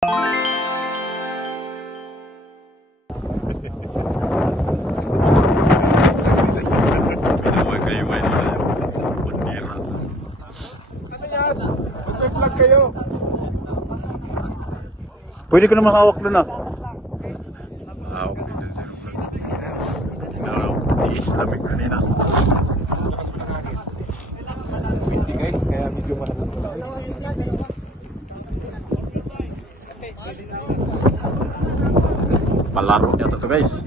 Pwede ko naman hawak doon ah. Hawak din yun. Tiis lamig kanina. Windy guys, kaya medyo mahal. Palaro yata to guys.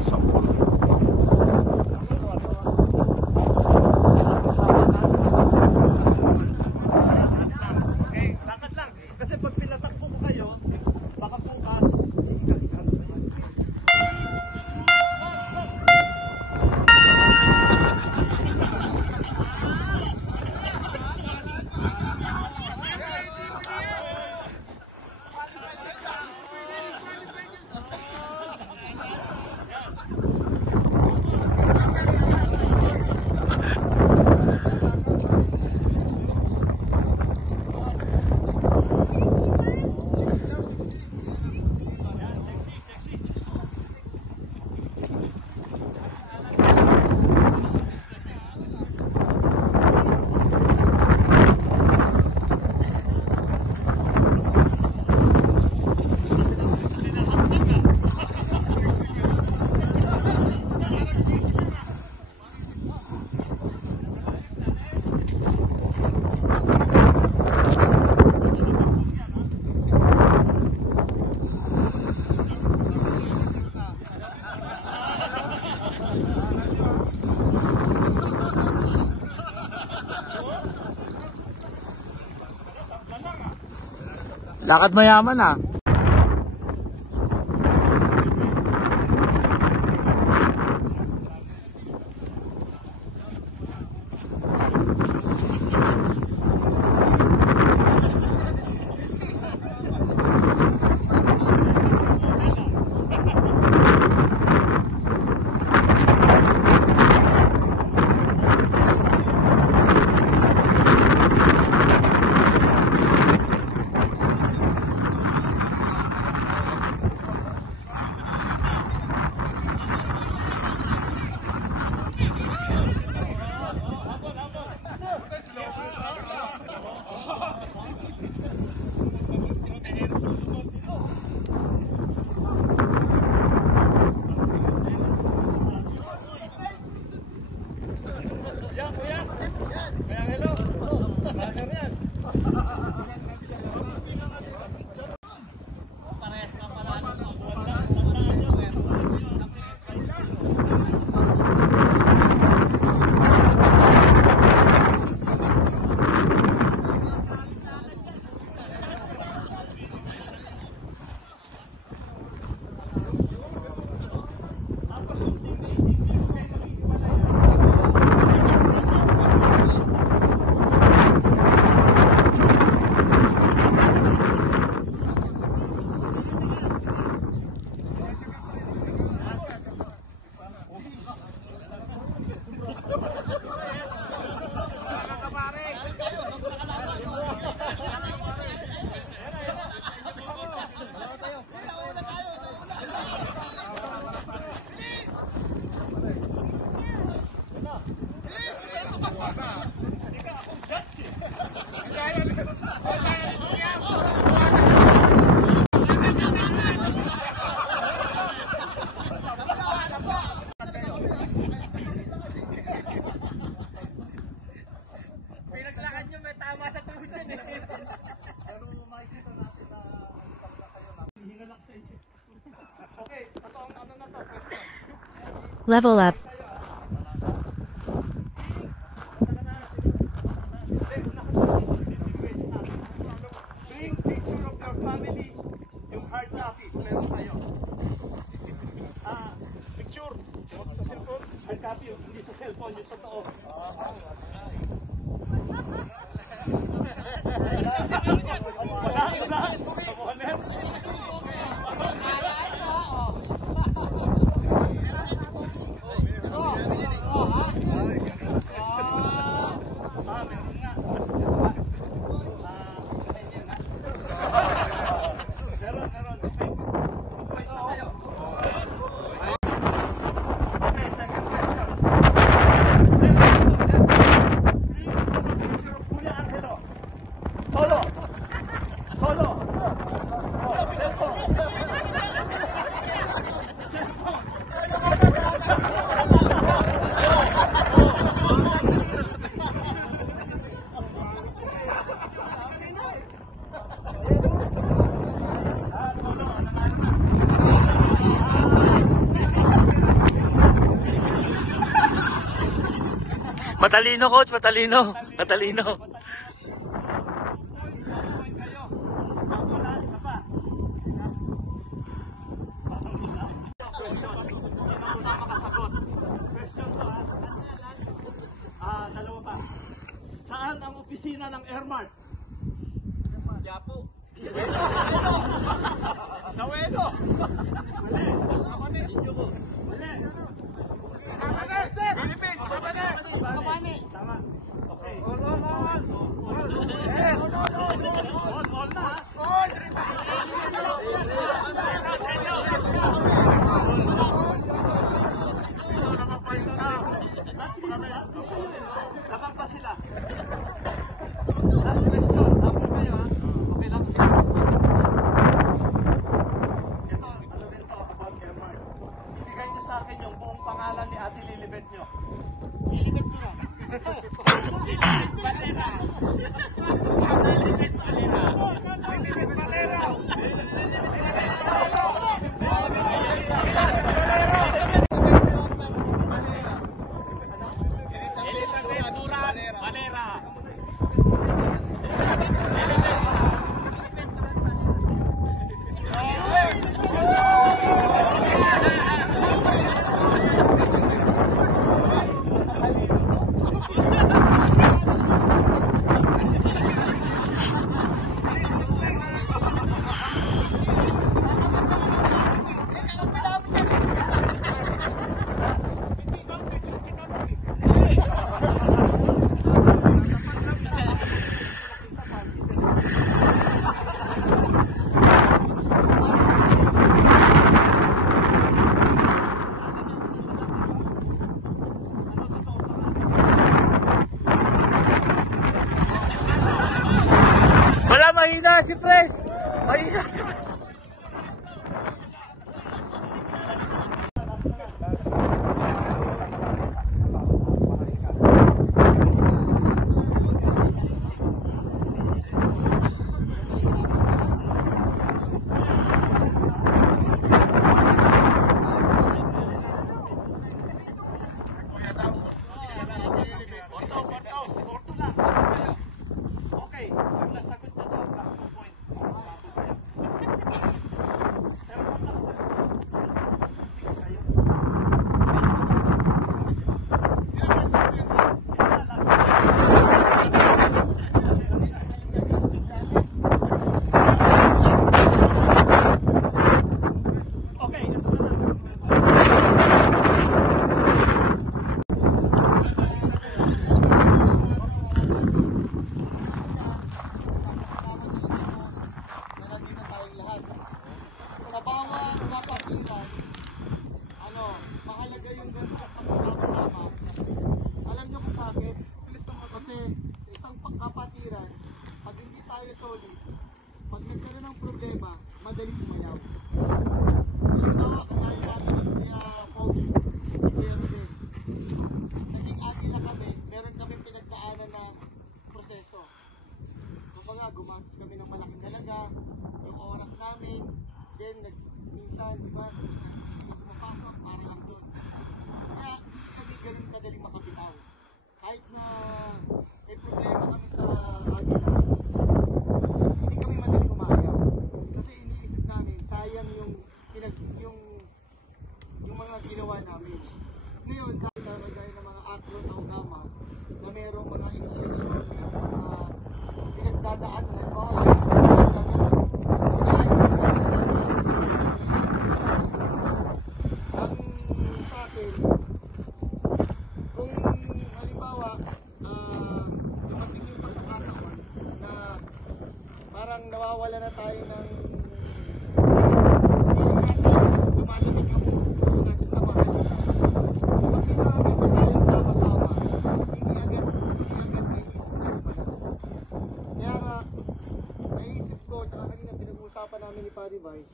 Sapol. Lakad lang. Kasi pag pinatakbo ko kayo, baka bukas. Lakad mayaman ah. Pinaglakad nyo may tama sa tuhod yan eh. Pero makikita natin na hinalak sa inyo. Okay, ito ang ano na to. Level up. Bring picture of your family. Yung hard copies, meron tayo. Picture. Sa cellphone, hard copy. Hindi sa cellphone, yung totoo. Wala. Matalino, coach. Matalino. Matalino. Dalawa pa. Saan ang opisina ng Airmart? Japo. Naweno. Philippines. Tama. Okay. Yes. All na. Labang pa sila. Last question. Tapos kayo ha. Okay lang. Ito, ano rin to about Airmart. Ibigay niyo sa akin yung buong pangalan ni Ate Lilibet niyo. Lilibet ko na. Wala, mahina si Pres. Mahina si Pres. Okay, pag nasagot na to, plus 2 points. Okay, ito na. Nandito tayong lahat. Sa bawat kapatiran, mahalaga yung ganito pagkakasama. Alam niyo kung bakit? Kasi sa isang kapatiran, pag hindi tayo solid, pag nagkaroon ng problema, madali sumayaw. Halimbawa, kagaya natin ni Pogi, kaya rin. Naging agila kami, meron kami pinagdaanan na proseso. Kumbaga, gumastos kami ng malaking halaga, yung oras namin, then minsan, di ba, mapasok para lang doon. Kaya kami ganun madaling makabitaw. Kahit na may problema kami sa agila, hindi kami madaling umayaw. Kasi iniisip namin, sayang yung mga ginawa namin. Ngayon, dahil kagaya ng mga akro na ugama, na mayroong mga initiation, mayroong mga pinagdadaan na ang sa akin, kung halimbawa dumating yung pagkakataon na parang nawawala na tayo ng dumating yung natin sa bahay, pag ginagawa ba tayong sama-sama, hindi agad maiisip tayo pa. Kaya nga, naisip ko, tsaka kanina pinag-uusapan namin ni Paddy Vice,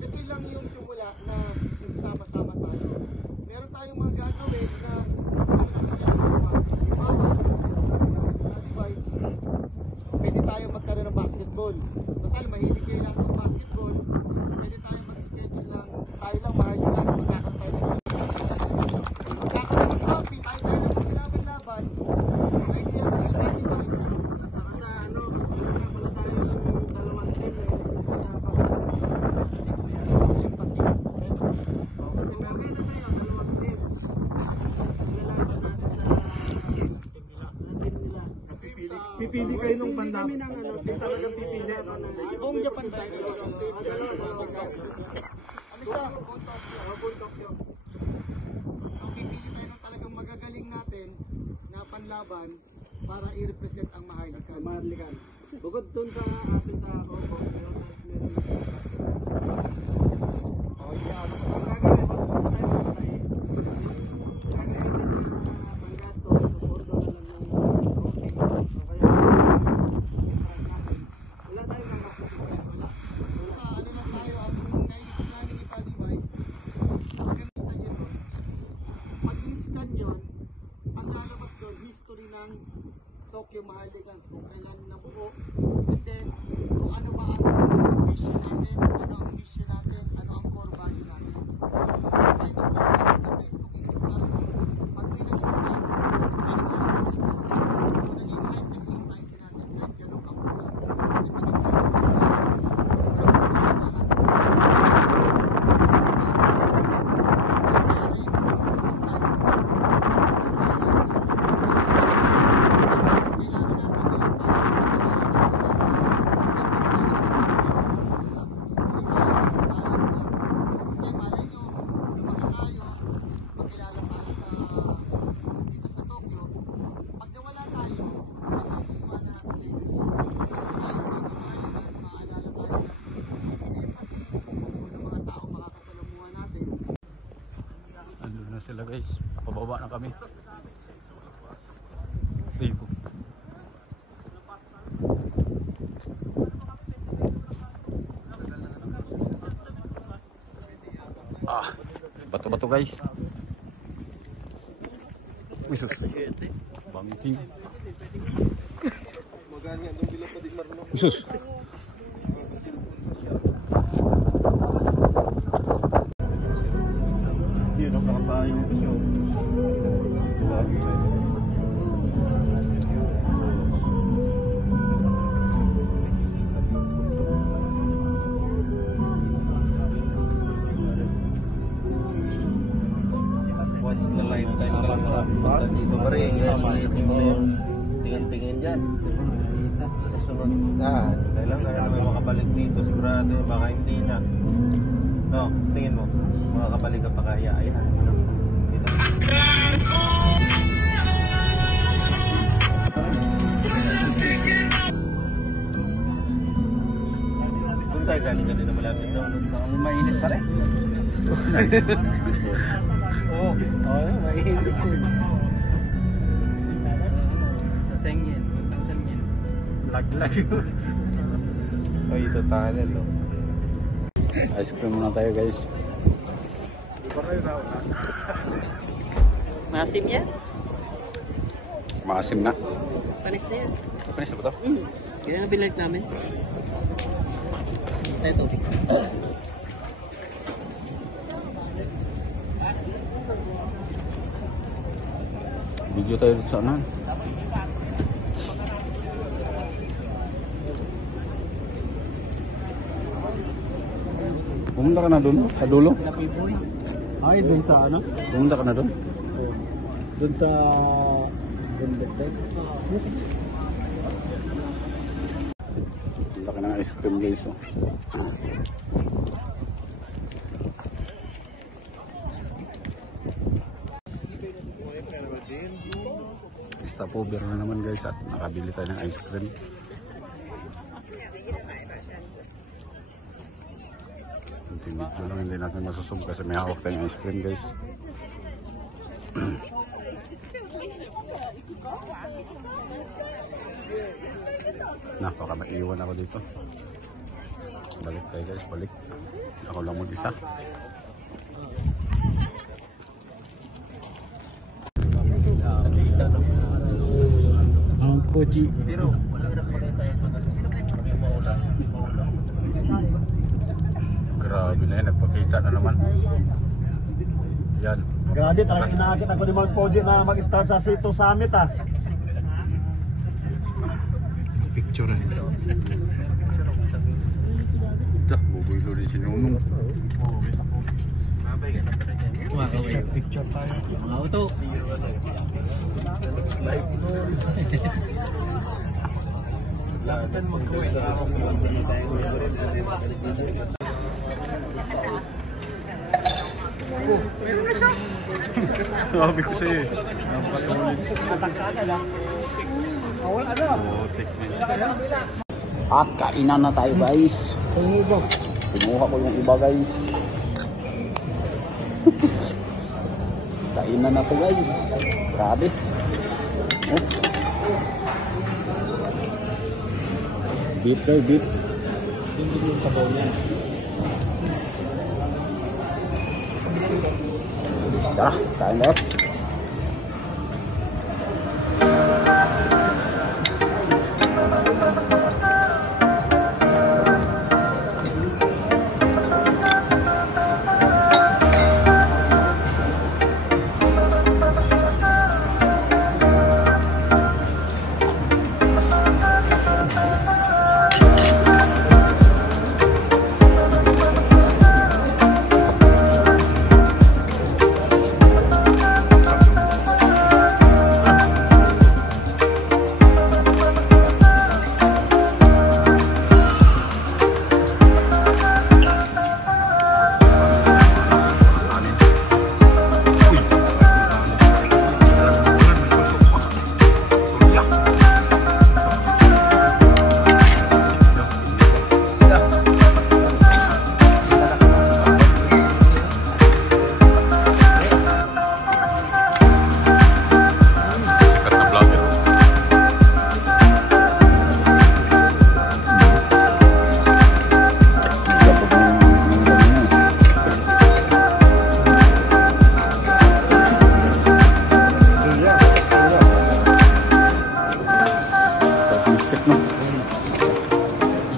ito lang yung simula na nagsama-sama tayo. Meron tayong mga gagawin na Paddy Vice, pwede tayo magkaroon ng basketball. Total, mahilig kayo lang sa basketball. Pwede tayo mag-schedule lang, tayo lang, mahal nyo lang, magkakaroon tayo ng coffee, tayo ng Pipili kayo nung panlap. Kasi talagang pipili. Buong Japan ba? Ano siya? So pipili tayo ng talagang magagaling natin na panlaban para i-represent ang Maharlikan. Bukod dun sa atin sa Coco, meron Tokyo Maharlikans kung kailan nabuo, and then kung ano ba ang mission natin, ano ang mission natin, ano ang core value natin. Kahit ang core value sa best, kung ito lang, pag may nag-experience, kung naging hype, naging hype natin, kahit gano'n ka muna. Kasi sila guys, pababa na kami. Ayun. Bato-bato guys. Usus. Bangking. Usus. yun ang nakapayong nyo. Once in a lifetime ka lang makapunta dito pa rin. Sulitin mo na yung tingin-tingin dyan. Sunod kailangan na naman makabalik dito. Sigurado yung baka hindi na. No, tingin mo. Makakabalik ka pa kaya. Ayan. Dito. Doon tayo galing ka din na malapit doon. Mainit pa rin. Oo, mainit din. Sa Sengen, huwag Sengen. Lag-lag yun. O ito tunnel, no? Ice cream muna tayo guys. Masim yan? Maasim na. Panis na yan. Panis na ba ito? Kaya na binalik namin. Ito. Video tayo sa ano? Pumunta ka na doon? Sa dulo? Ay, dun sa ano? Pumunta ka na doon? Dun sa... Bundete. Pumunta ka na ng ice cream guys. Oh. Stopover na naman guys at nakabili tayo ng ice cream. Video lang hindi natin masusum kasi may hawak tayong ice cream guys. Baka maiwan ako dito. Balik tayo guys, balik. Ako lang mag-isa. Ang Fuji. Pero walang nakakita yung maulan. Grabe na yan, nagpakita na naman. Yan. Grabe, talagang inaakit ako ni Mount Fuji na mag-start sa Sito Summit ah. Picture eh. Dah, bubuylo rin si Nunong. Picture tayo. Mga auto. Dapat mag-uwi na ako. Sabi ko sa'yo eh. At kainan na tayo guys. Pinuha ko yung iba guys. Kainan na to guys. Grabe. Oh. Beef guys, beef. Hindi yung sabaw niya. Tara, kain na.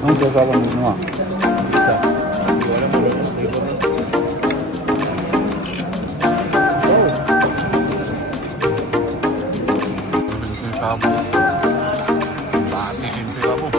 Ang sasawa mo na. Isa. Sabo. Bati simple ka mo.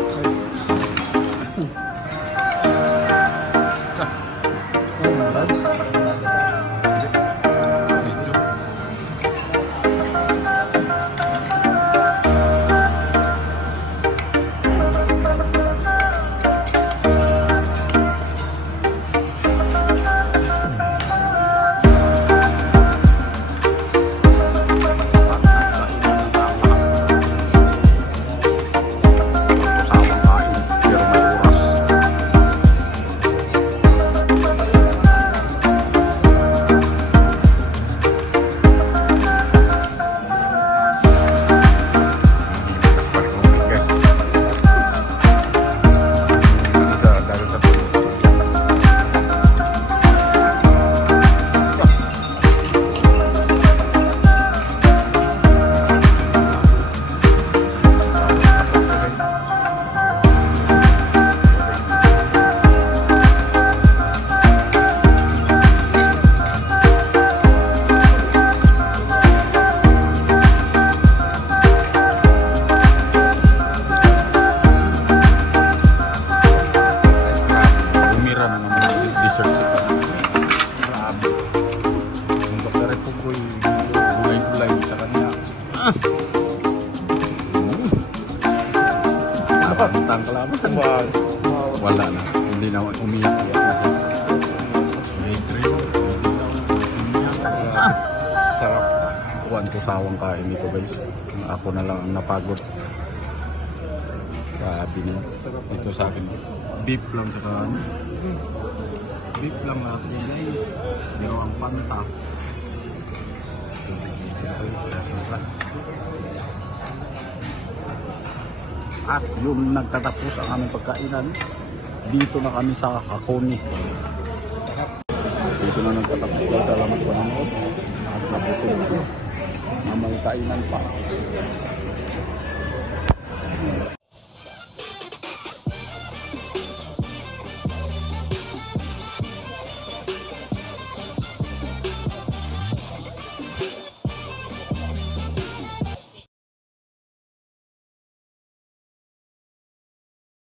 Pantang kelamaan. Wala na. Hindi na umiyak-iyak na siya. May dream. Sarap. Kuhan ko sawang kain ito guys. Ako na lang ang napagod. Grabe niya. Ito sa akin. Beef lang saka ano. Beef lang lahat yan guys. Pero ang panta. At yung nagtatapos ang aming pagkainan, dito na kami sa Hakone. Dito na nagtatapos. Salamat po ng loob. At napusog na may kainan pa.